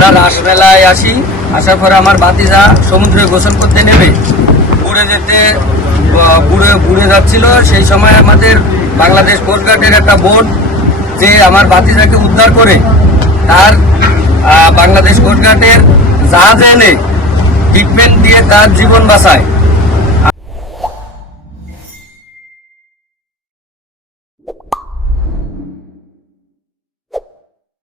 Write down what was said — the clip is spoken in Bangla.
আমরা রাসমেলায় আসি আসার পরে আমার বাতিজা সমুদ্রে গোসল করতে নেমে পুড়ে যেতে আহ, পুড়ে পুড়ে যাচ্ছিল। সেই সময় আমাদের বাংলাদেশ কোস্টগার্ডের একটা বোট যে আমার বাতিজাকে উদ্ধার করে তার বাংলাদেশ কোস্টগার্ডের জাহাজ এনে ট্রিটমেন্ট দিয়ে তার জীবন বাঁচায়।